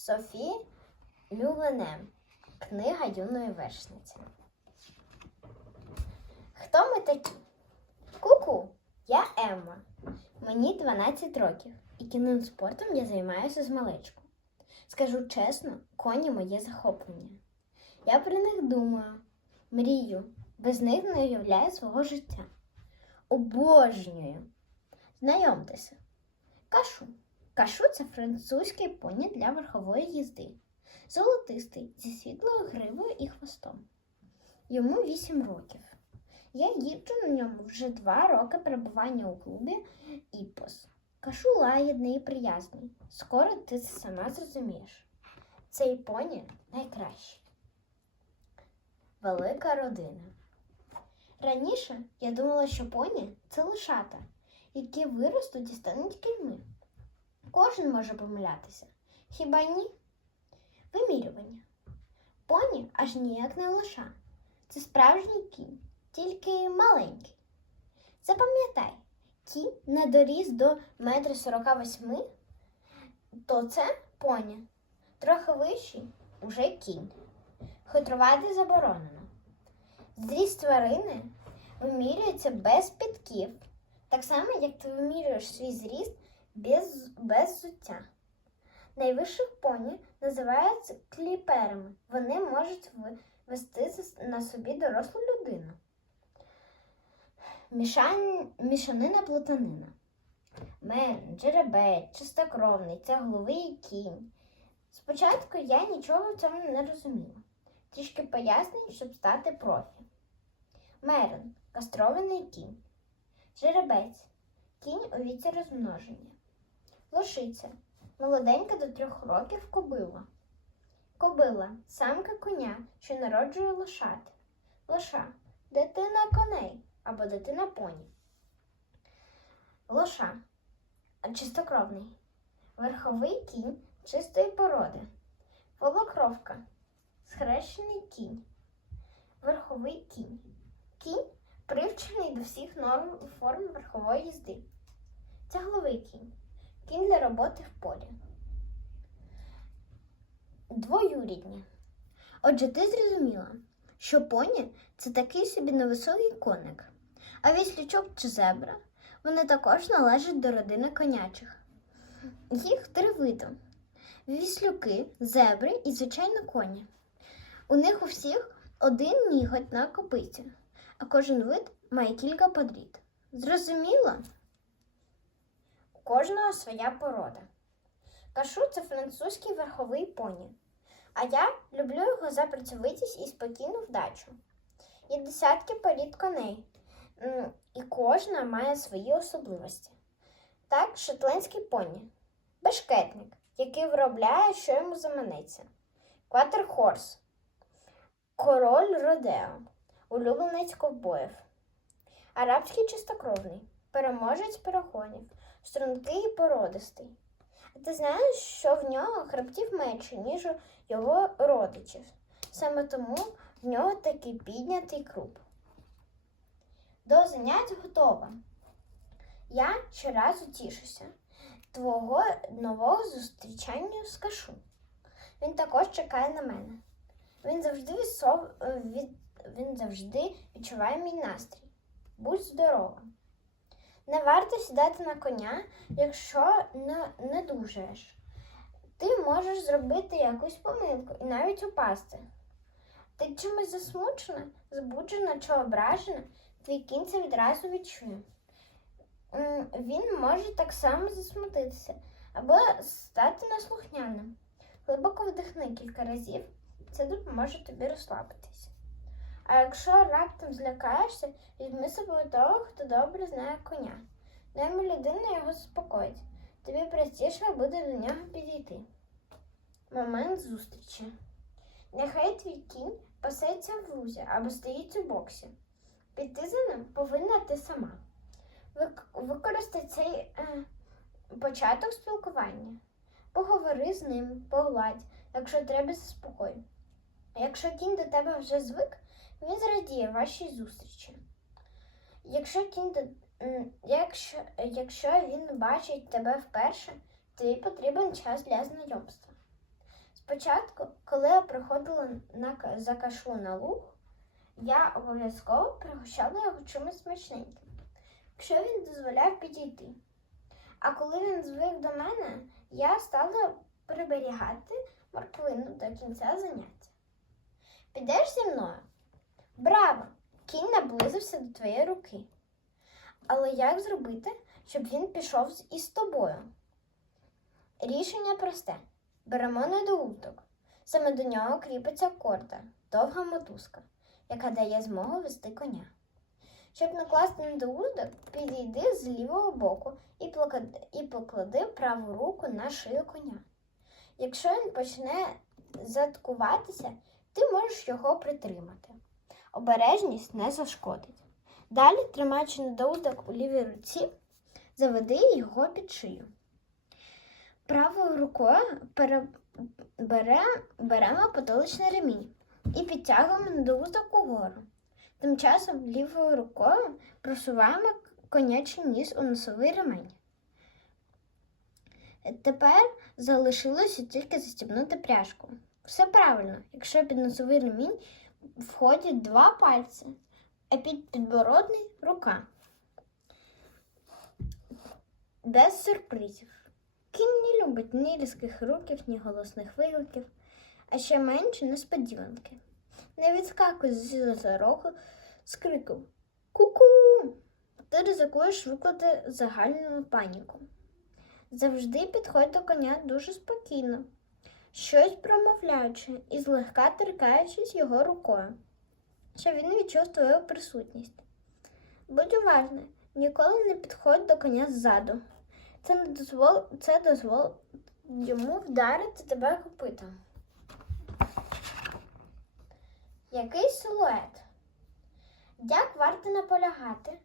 Софі Люленем. Книга юної вершниці. Хто ми такі? Ку-ку, я Емма. Мені 12 років, і кінним спортом я займаюся з маличку. Скажу чесно, коні моє захоплення. Я про них думаю, мрію, без них не уявляю свого життя. Обожнюю. Знайомтеся. Кашу. Кашу це французький поні для верхової їзди. Золотистий, зі світлою гривою і хвостом. Йому 8 років. Я їжджу на ньому вже два роки перебування у клубі Іпос. Кашу лагідний і приязний. Скоро ти це сама зрозумієш. Цей поні найкращий. Велика родина. Раніше я думала, що поні це лишата, які виростуть і стануть кіньми. Кожен може помилятися. Хіба ні? Вимірювання. Поні аж ніяк не лоша. Це справжній кінь, тільки маленький. Запам'ятай, кінь не доріс до метра сорока восьми, то це поні. Трохи вищий уже кінь. Хитрувати заборонено. Зріст тварини вимірюється без підків, так само, як ти вимірюєш свій зріст без, без взуття. Найвищих поні називаються кліперами. Вони можуть вести на собі дорослу людину. Мішань, мішанина плутанина. Мен, джеребець, чистокровний, тягловий кінь. Спочатку я нічого в цьому не розуміла. Трішки пояснень, щоб стати профі. Мерен кастрований кінь. Жеребець кінь у віці розмноження. Лошиця молоденька до трьох років кобила. Кобила самка коня, що народжує лошати. Лоша дитина коней або дитина поні. Лоша чистокровний. Верховий кінь чистої породи. Волокровка схрещений кінь. Верховий кінь. Кінь привчений до всіх норм форм верхової їзди. Тягловий кінь. Кінь для роботи в полі. Двоюрідні. Отже, ти зрозуміла, що поні це такий собі невисокий коник, а віслючок чи зебра вони також належать до родини конячих. Їх три види: віслюки, зебри і, звичайно, коні. У них у всіх один ніготь на копиті, а кожен вид має кілька подрід. Зрозуміло? Кожного своя порода. Кашу це французький верховий поні. А я люблю його за працьовитість і спокійну вдачу. Є десятки порід коней, і кожна має свої особливості. Так, шотландський поні, бешкетник, який виробляє, що йому заманеться. Кватерхорс, король Родео, улюбленець ковбоїв, арабський чистокровний, переможець перегонів, стрункий і породистий. А ти знаєш, що в нього хребтів менше, ніж у його родичів. Саме тому в нього такий піднятий круп. До занять готова. Я щоразу тішуся твого нового зустрічання з кашу. Він також чекає на мене. Він завжди відсов... від... він завжди відчуває мій настрій. Будь здорова. Не варто сідати на коня, якщо не, не дужаєш. Ти можеш зробити якусь помилку і навіть упасти. Ти чимось засмучена, збуджена чи ображена, твій кінь це відразу відчує. Він може так само засмутитися або стати неслухняним. Глибоко вдихни кілька разів, це допоможе тобі розслабитися. А якщо раптом злякаєшся, візьми з собою того, хто добре знає коня. Найми людина його заспокоїть. Тобі простіше буде до нього підійти. Момент зустрічі. Нехай твій кінь пасеться в лузі або стоїть у боксі. Піти за ним повинна ти сама. Вик- Використай цей е, початок спілкування. Поговори з ним, погладь, якщо треба заспокой. Якщо кінь до тебе вже звик, він зрадіє вашій зустрічі. Якщо кінь якщо, якщо він бачить тебе вперше, тобі потрібен час для знайомства. Спочатку, коли я приходила на, за кашу на луг, я обов'язково пригощала його чимось смачненьким, якщо він дозволяв підійти. А коли він звик до мене, я стала приберігати морквину до кінця заняття. Підеш зі мною? Браво! Кінь наблизився до твоєї руки. Але як зробити, щоб він пішов із тобою? Рішення просте. Беремо недоуток. Саме до нього кріпиться корда, довга мотузка, яка дає змогу вести коня. Щоб накласти недоудок, підійди з лівого боку і поклади праву руку на шию коня. Якщо він почне заткуватися, ти можеш його притримати. Обережність не зашкодить. Далі, тримаючи недоудок у лівій руці, заведи його під шию. Правою рукою пере... бере... беремо потолочний ремінь і підтягуємо недоудок угору. Тим часом лівою рукою просуваємо конячий ніс у носовий ремень. Тепер залишилося тільки застібнути пряжку. Все правильно, якщо під носовий ремінь входять два пальці, а під підбородний рука. Без сюрпризів. Кінь не любить ні різких руків, ні голосних викликів, а ще менше несподіванки. Не відскакуй з за рогу з криком Ку-ку! Ти ризикуєш викликати загальну паніку. Завжди підходь до коня дуже спокійно, щось промовляючи і злегка торкаючись його рукою, щоб він відчув твою присутність. Будь уважний, ніколи не підходь до коня ззаду. Це не дозвол... це дозволить йому вдарити тебе копитом. Який силует? Як варто наполягати?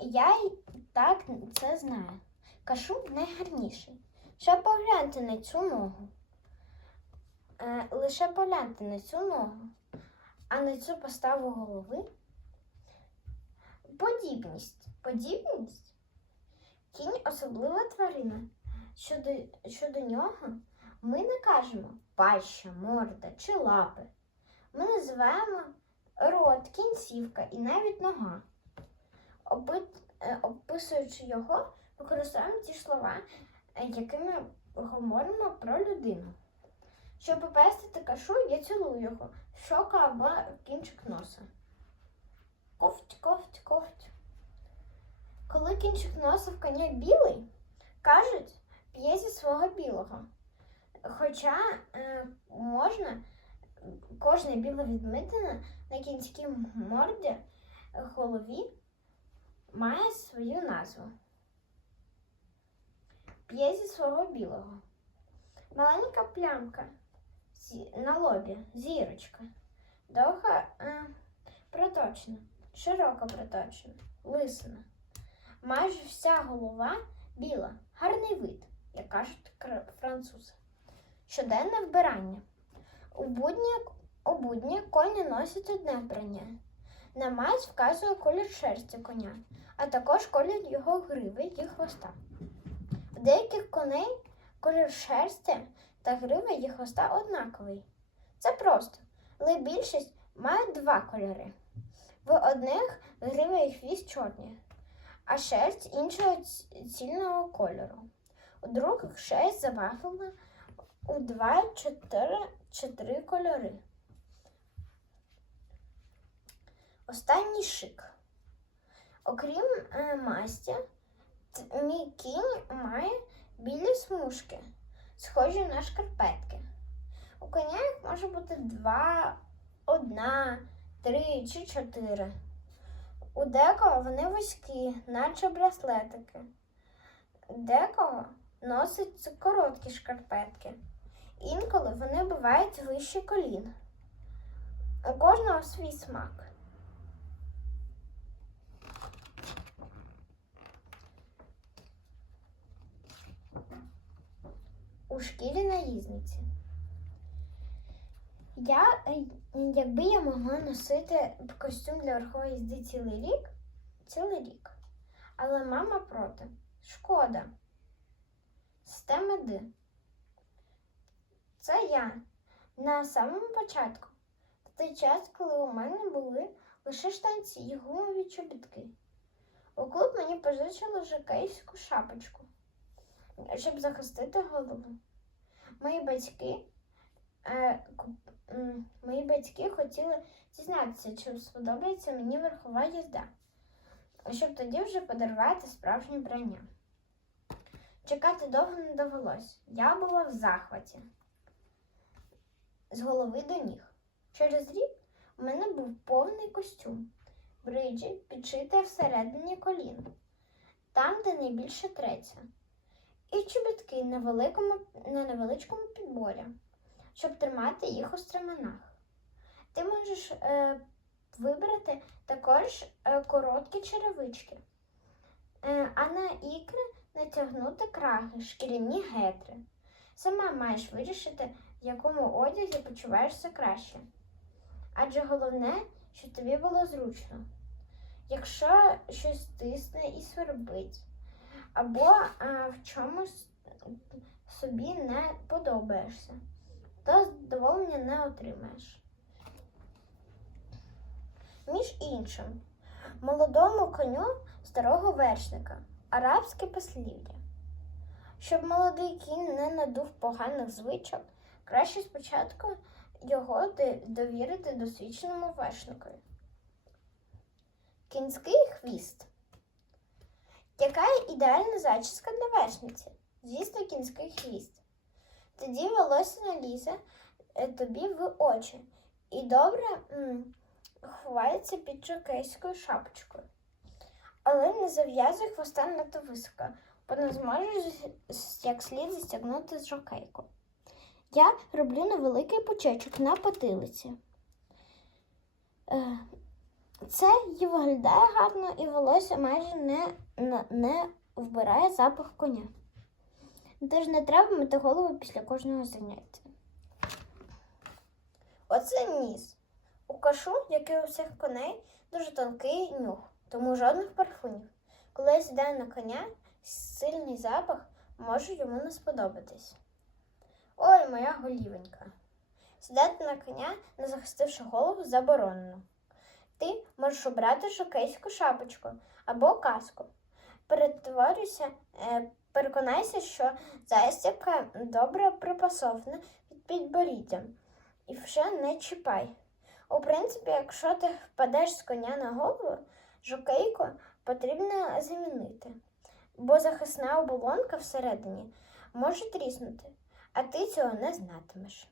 Я й так це знаю. Кашу найгарніший. Щоб погляньте на цю ногу. Е, лише погляньте на цю ногу, а на цю поставу голови. Подібність. Подібність? Кінь особлива тварина. Щодо, щодо нього ми не кажемо паща, морда чи лапи. Ми називаємо рот, кінцівка і навіть нога. Оби- е, Описуючи його, використовуємо ті слова, е, якими говоримо про людину. Щоб попестити кашу, я цілую його в щока або кінчик носа. Ковть, ковть, ковть. Коли кінчик носа в коня білий, кажуть, п'є зі свого білого. Хоча е, можна кожна біла відмитина на кінській морді голові має свою назву. П'є зі свого білого. Маленька плямка на лобі, зірочка. Довга е, проточна, широко проточна, лисина. Майже вся голова біла, гарний вид, як кажуть французи. Щоденне вбирання. У будні, у будні коні носять одне вбрання. На мазь вказує колір шерсті коня, а також колір його гриви і хвоста. У деяких коней колір шерсті та гриви і хвоста однаковий. Це просто, але більшість має два кольори. В одних грива і хвіст чорні, а шерсть іншого цільного кольору. У других шерсть забавлена у два, чи три кольори. Останній шик. Окрім е, масті, мій кінь має білі смужки, схожі на шкарпетки. У коня їх може бути два, одна, три чи чотири. У декого вони вузькі, наче браслетики. Декого носить короткі шкарпетки. Інколи вони бувають вище колін. У кожного свій смак. У шкірі наїзниці. Я, е, якби я могла носити костюм для верхової їзди цілий рік, цілий рік. Але мама проти. Шкода. Система Д. Це я. на самому початку, в той час, коли у мене були лише штанці і гумові чобітки. У клуб мені позичили жакейську шапочку, щоб захистити голову. Мої батьки, е, м, мої батьки хотіли дізнатися, чи сподобається мені верхова їзда, щоб тоді вже подарувати справжнє брання. Чекати довго не довелось. Я була в захваті з голови до ніг. Через рік у мене був повний костюм, бриджі підшита всередині колін, там, де найбільше треться, і чобітки на, великому, на невеличкому підборі, щоб тримати їх у стременах. Ти можеш е, вибрати також е, короткі черевички, е, а на ікри натягнути краги, шкіряні гетри. Сама маєш вирішити, в якому одязі почуваєшся краще. Адже головне, щоб тобі було зручно. Якщо щось тисне і свербить, або а, в чомусь собі не подобаєшся, то задоволення не отримаєш. Між іншим, молодому коню старого вершника арабське послів'я. Щоб молодий кінь не надув поганих звичок, краще спочатку його довірити досвідченому вершникові. Кінський хвіст. Яка ідеальна зачіска для вершниці? Звісно, кінський хвіст. Тоді волосся не лізе е, тобі в очі і добре м, ховається під жокейською шапочкою. Але не зав'язуй хвоста надто високо, бо не зможеш як слід застягнути з жокейку. Я роблю невеликий пучечок на потилиці. Це і виглядає гарно, і волосся майже не, не, вбирає запах коня. Тож не треба мити голову після кожного заняття. Оце ніс. У кашу, як і у всіх коней, дуже тонкий нюх, тому жодних парфумів. Коли я сідаю на коня, сильний запах може йому не сподобатись. Ой, моя голівенька. Сідати на коня, не захистивши голову, заборонено. Ти можеш обрати жокейську шапочку або каску. Перетворюйся, е, переконайся, що застібка добре припасована під підборіддям і вже не чіпай. У принципі, якщо ти впадеш з коня на голову, жокейку потрібно замінити, бо захисна оболонка всередині може тріснути, а ти цього не знатимеш.